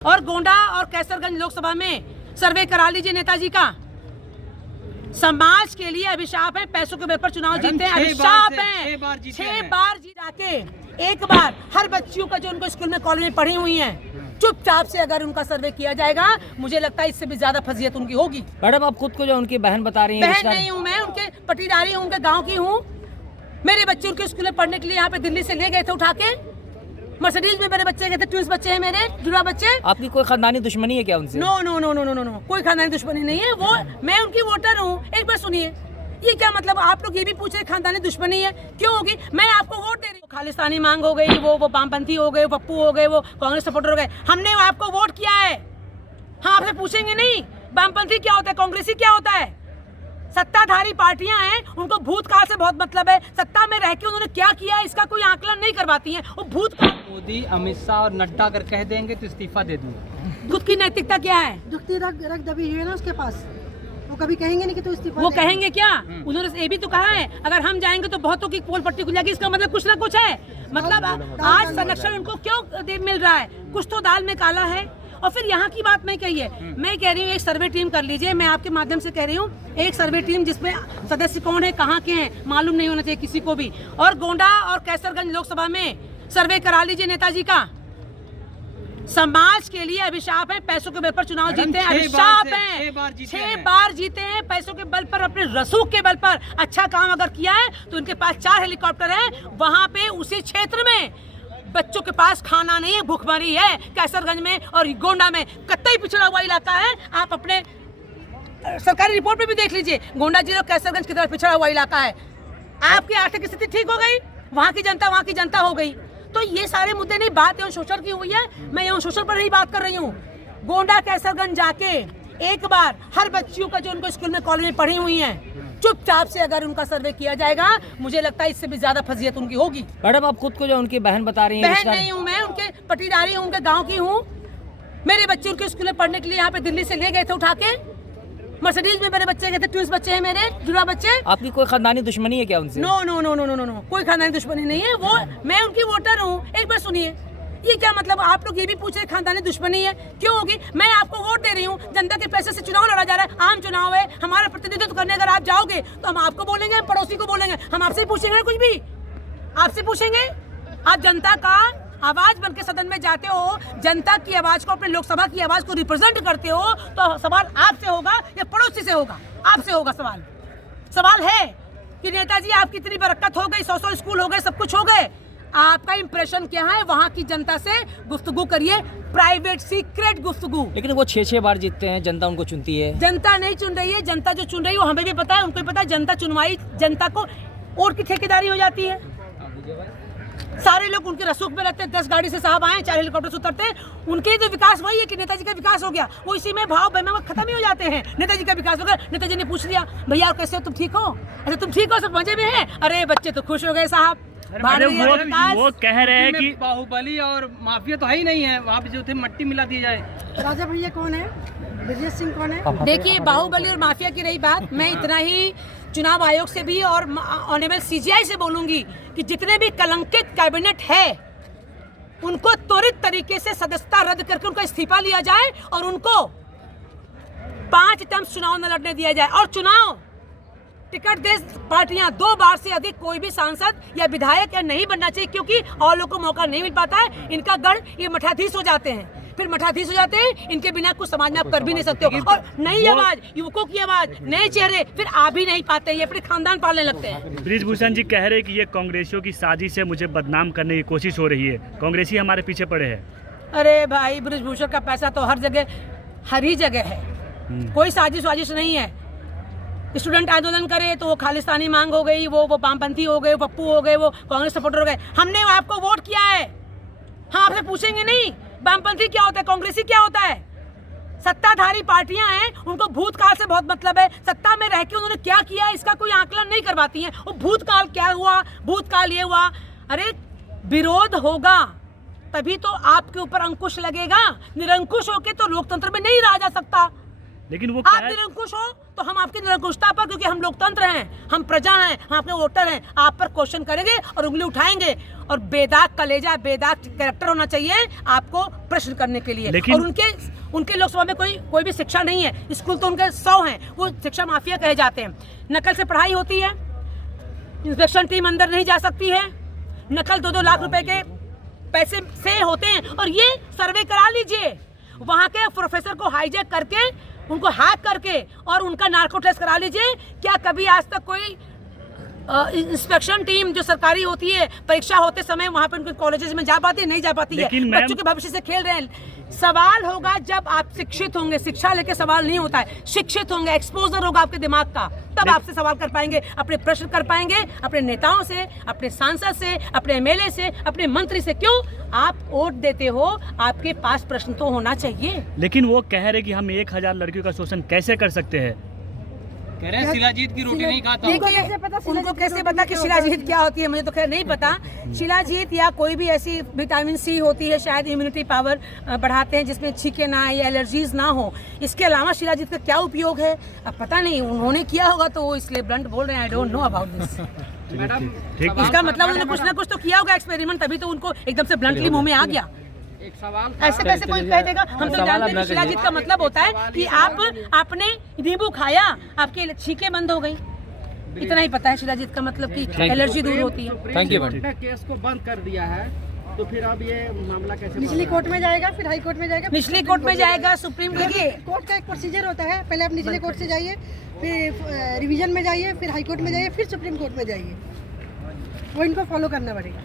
और गोंडा और कैसरगंज लोकसभा में सर्वे करा लीजिए नेताजी का। समाज के लिए अभिशाप है, पैसों के बल पर चुनाव जीते हैं, अभिशाप है। 6 बार जीत जाके एक बार हर बच्चियों का जो उनको स्कूल में कॉलेज में पढ़ी हुई हैं, चुपचाप से अगर उनका सर्वे किया जाएगा, मुझे लगता है इससे भी ज्यादा फजीयत उनकी होगी। मैडम, आप खुद को जो उनकी बहन बता रही हैं, बहन नहीं हूँ मैं, उनके पटीदारी हूँ, उनके गाँव की हूँ। मेरे बच्चे उनके स्कूल में पढ़ने के लिए यहाँ पे दिल्ली से ले गए थे उठा के, मर्सिडीज में मेरे बच्चे गए थे, ट्विंस बच्चे हैं मेरे, जुड़ा बच्चे। आपकी कोई खानदानी दुश्मनी है क्या उनसे? No no no no no no no, कोई खानदानी दुश्मनी नहीं है। वो मैं उनकी वोटर हूँ। एक बार सुनिए, ये क्या मतलब? आप लोग ये भी पूछ रहे खानदानी दुश्मनी है, क्यों होगी? मैं आपको वोट दे रही हूँ। खालिस्तानी मांग हो गई, वो वामपंथी हो गए, पप्पू हो गए, वो कांग्रेस सपोर्टर हो गए, हमने आपको वोट किया है। हाँ, आपसे पूछेंगे नहीं वामपंथी क्या होता है, कांग्रेसी क्या होता है? सत्ताधारी पार्टियां हैं, उनको भूतकाल से बहुत मतलब है। सत्ता में रह के उन्होंने क्या किया है, इसका कोई आकलन नहीं करवाती हैं। वो भूतकाल मोदी, अमित शाह और नड्डा अगर कह देंगे तो इस्तीफा दे दूंगा। खुद की नैतिकता क्या है? दुखती रग दबी है ना उसके पास, वो कभी कहेंगे नहीं कि तू इस्तीफा वो दे। कहेंगे क्या? उन्होंने ये भी तो कहा है, अगर हम जाएंगे तो बहुतों की पोल पट्टी खुल जाएगी। इसका मतलब कुछ ना कुछ है। मतलब आज संरक्षण उनको क्यों मिल रहा है? कुछ तो दाल में काला है। और फिर यहाँ की बात नहीं कही है, मैं कह रही हूँ एक सर्वे टीम कर लीजिए। मैं आपके माध्यम से कह रही हूँ, एक सर्वे टीम जिसमें सदस्य कौन है, कहाँ के हैं, मालूम नहीं होना चाहिए किसी को भी। और गोंडा और कैसरगंज लोकसभा में सर्वे करा लीजिए नेताजी का। समाज के लिए अभिशाप है, पैसों के बल पर चुनाव जीते हैं, अभिशाप है। 6 बार जीते हैं पैसों के बल पर, अपने रसूख के बल पर। अच्छा काम अगर किया है तो उनके पास 4 हेलीकॉप्टर है। वहां पे उसी क्षेत्र में बच्चों के पास खाना नहीं है, भूखमरी है। कैसरगंज में और गोंडा में कतई पिछड़ा हुआ इलाका है। आप अपने सरकारी रिपोर्ट में भी देख लीजिए, गोंडा जिला कैसरगंज की तरफ पिछड़ा हुआ इलाका है। आपकी आर्थिक स्थिति ठीक हो गई, वहाँ की जनता हो गई। तो ये सारे मुद्दे नहीं, बात यौन शोषण की हुई है। मैं यौन शोषण पर ही बात कर रही हूँ। गोंडा कैसरगंज जाके एक बार हर बच्चियों का जो उनको स्कूल में कॉलेज में पढ़ी हुई हैं, चुपचाप से अगर उनका सर्वे किया जाएगा, मुझे लगता है इससे भी ज्यादा फजीयत उनकी होगी। मैडम, आप खुद को जो उनकी बहन बता रही हैं, बहन नहीं हूँ मैं, उनके पटीदारी हूँ, उनके गाँव की हूँ। मेरे बच्चे उनके स्कूल में पढ़ने के लिए यहाँ पे दिल्ली से ले गए थे उठा के, मर्सिडीज में मेरे बच्चे गए थे, ट्विंस बच्चे हैं मेरे, जुड़ा बच्चे। आपकी कोई खानदानी दुश्मनी है क्या उनसे? No no no no no no, कोई खानदानी दुश्मनी नहीं है। वो मैं उनकी वोटर हूँ। एक बार सुनिए, ये क्या मतलब? आप लोग ये भी पूछ रहे खानदानी दुश्मनी है, क्यों होगी? मैं आपको वोट दे रही हूँ। जनता के पैसे से चुनाव लड़ा जा रहा है, आम चुनाव है। हमारा प्रतिनिधित्व करने अगर आप जाओगे तो हम आपको बोलेंगे, हम पड़ोसी को बोलेंगे, हम आपसे ही पूछेंगे ना, कुछ भी आपसे पूछेंगे। आप जनता का आवाज बन के सदन में जाते हो, जनता की आवाज को, अपने लोकसभा की आवाज को रिप्रेजेंट करते हो, तो सवाल आपसे होगा या पड़ोसी से होगा? आपसे होगा। सवाल है कि नेताजी आपकी इतनी बरकत हो गई, 100 स्कूल हो गए, सब कुछ हो गए, आपका इंप्रेशन क्या है? वहाँ की जनता से गुफ्तगू करिए, प्राइवेट सीक्रेट गुफ्तगू। लेकिन वो 6 बार जीतते हैं, जनता उनको चुनती है। जनता नहीं चुन रही है, जनता जो चुन रही है वो हमें भी पता है, उनको भी पता है। जनता चुनवाई, जनता को वोट की ठेकेदारी हो जाती है। सारे लोग उनके रसूख में रहते हैं। 10 गाड़ी से साहब आए, 4 हेलीकॉप्टर से उतरते हैं। उनके तो विकास वही है कि नेताजी का विकास हो गया, वो इसी में भाव बेमाक खत्म ही हो जाते हैं। नेताजी का विकास हो गया, नेताजी ने पूछ लिया, भैया कैसे हो, तुम ठीक हो? अच्छा तुम ठीक हो, सब मजे में हैं? अरे बच्चे तो खुश हो गए साहब। वो कह रहे हैं कि बाहुबली और माफिया तो है ही नहीं है, वहाँ पे जो थे मट्टी मिला दी जाए। राजा भैया कौन है, ब्रजेश सिंह कौन है? देखिए, बाहुबली और माफिया की रही बात, मैं इतना ही चुनाव आयोग से भी और ऑनेबल CGI से बोलूंगी कि जितने भी कलंकित कैबिनेट है, उनको त्वरित तरीके से सदस्यता रद्द करके उनका इस्तीफा लिया जाए और उनको 5 टर्म चुनाव न लड़ने दिया जाए। और चुनाव टिकट दे पार्टियां, 2 बार से अधिक कोई भी सांसद या विधायक या नहीं बनना चाहिए, क्योंकि और लोगों को मौका नहीं मिल पाता है। इनका गढ़ ये मठाधीश हो जाते हैं, फिर मठाधीश हो जाते हैं, इनके बिना कुछ समाज में आप कर भी नहीं सकते हो। और नई आवाज, युवकों की आवाज, नए चेहरे फिर आ भी नहीं पाते, ये अपने खानदान पालने लगते हैं। बृजभूषण जी कह रहे हैं कि ये कांग्रेसियों की साजिश है, मुझे बदनाम करने की कोशिश हो रही है, कांग्रेसी हमारे पीछे पड़े हैं। अरे भाई, बृजभूषण का पैसा तो हर जगह, हर ही जगह है, कोई साजिश नहीं है। स्टूडेंट आंदोलन करे तो वो खालिस्तानी मांग हो गई, वो वामपंथी हो गए, पप्पू हो गए, वो कांग्रेस सपोर्टर हो गए, हमने आपको वोट किया है। हाँ, आपसे पूछेंगे नहीं वामपंथी क्या होता है, कांग्रेसी क्या होता है? सत्ताधारी पार्टियां हैं, उनको भूतकाल से बहुत मतलब है। सत्ता में रह के उन्होंने क्या किया है, इसका कोई आकलन नहीं करवाती हैं। वो भूतकाल क्या हुआ, भूतकाल ये हुआ। अरे विरोध होगा तभी तो आपके ऊपर अंकुश लगेगा, निरंकुश होके तो लोकतंत्र में नहीं रहा जा सकता। लेकिन वो आप निरंकुश हो तो हम आपकी निरंकुशता पर, क्योंकि हम लोकतंत्र हैं, हम प्रजा हैं, हम आपके वोटर हैं, आप पर क्वेश्चन करेंगे और उंगली उठाएंगे। और बेदाग कलेजा, बेदाग कैरेक्टर होना चाहिए आपको प्रश्न करने के लिए। लेकिन और उनके लोकसभा में कोई भी शिक्षा नहीं है, स्कूल तो उनके 100 हैं, वो शिक्षा माफिया कहे जाते हैं। नकल से पढ़ाई होती है, इंस्पेक्शन टीम अंदर नहीं जा सकती है, नकल 2-2 लाख रुपए के पैसे से होते हैं। और ये सर्वे करा लीजिए, वहाँ के प्रोफेसर को हाईजैक करके, उनको हैक करके और उनका नार्को टेस्ट करा लीजिए। क्या कभी आज तक कोई इंस्पेक्शन टीम जो सरकारी होती है, परीक्षा होते समय वहाँ पे उनके कॉलेजेस में जा पाती है? नहीं जा पाती है। बच्चों के भविष्य से खेल रहे हैं। सवाल होगा जब आप शिक्षित होंगे, शिक्षा लेके सवाल नहीं होता है, शिक्षित होंगे, एक्सपोजर होगा आपके दिमाग का, तब आपसे सवाल कर पाएंगे, अपने प्रश्न कर पाएंगे अपने नेताओं से, अपने सांसद से, अपने एमएलए से, अपने मंत्री से। क्यों आप वोट देते हो? आपके पास प्रश्न तो होना चाहिए। लेकिन वो कह रहे कि हम 1000 लड़कियों का शोषण कैसे कर सकते हैं? कह रहे हैं शिलाजीत की रोटी नहीं खाता। उनको कैसे पता कि शिलाजीत क्या होती है? मुझे तो खैर नहीं पता। शिलाजीत या कोई भी ऐसी विटामिन सी होती है, शायद इम्यूनिटी पावर बढ़ाते हैं, जिसमें छींके ना आए या एलर्जीज ना हो। इसके अलावा शिलाजीत का क्या उपयोग है अब पता नहीं, उन्होंने किया होगा तो वो इसलिए ब्लंट बोल रहे हैं। I don't know about this. Madam ठीक। इसका मतलब उन्होंने कुछ ना कुछ तो किया होगा एक्सपेरिमेंट, तभी तो उनको एकदम से ब्लंटली मुंह में आ गया। एक सवाल ऐसे कैसे कोई कह देगा? हम तो जानते हैं शिलाजीत का मतलब होता है कि आपने नींबू खाया, आपकी छींके बंद हो गई। इतना ही पता है शिलाजीत का मतलब कि एलर्जी दूर होती है। Thank you madam. केस को बंद कर दिया है, तो फिर अब ये मामला कैसे निचली कोर्ट में जाएगा, फिर हाई कोर्ट में जाएगा, निचली कोर्ट में जाएगा, सुप्रीम कोर्ट। कोर्ट का एक प्रोसीजर होता है। पहले आप निचले कोर्ट से जाइए, फिर रिवीजन में जाइए, फिर हाई कोर्ट में जाइए, फिर सुप्रीम कोर्ट में जाइए। वो इनको फॉलो करना पड़ेगा।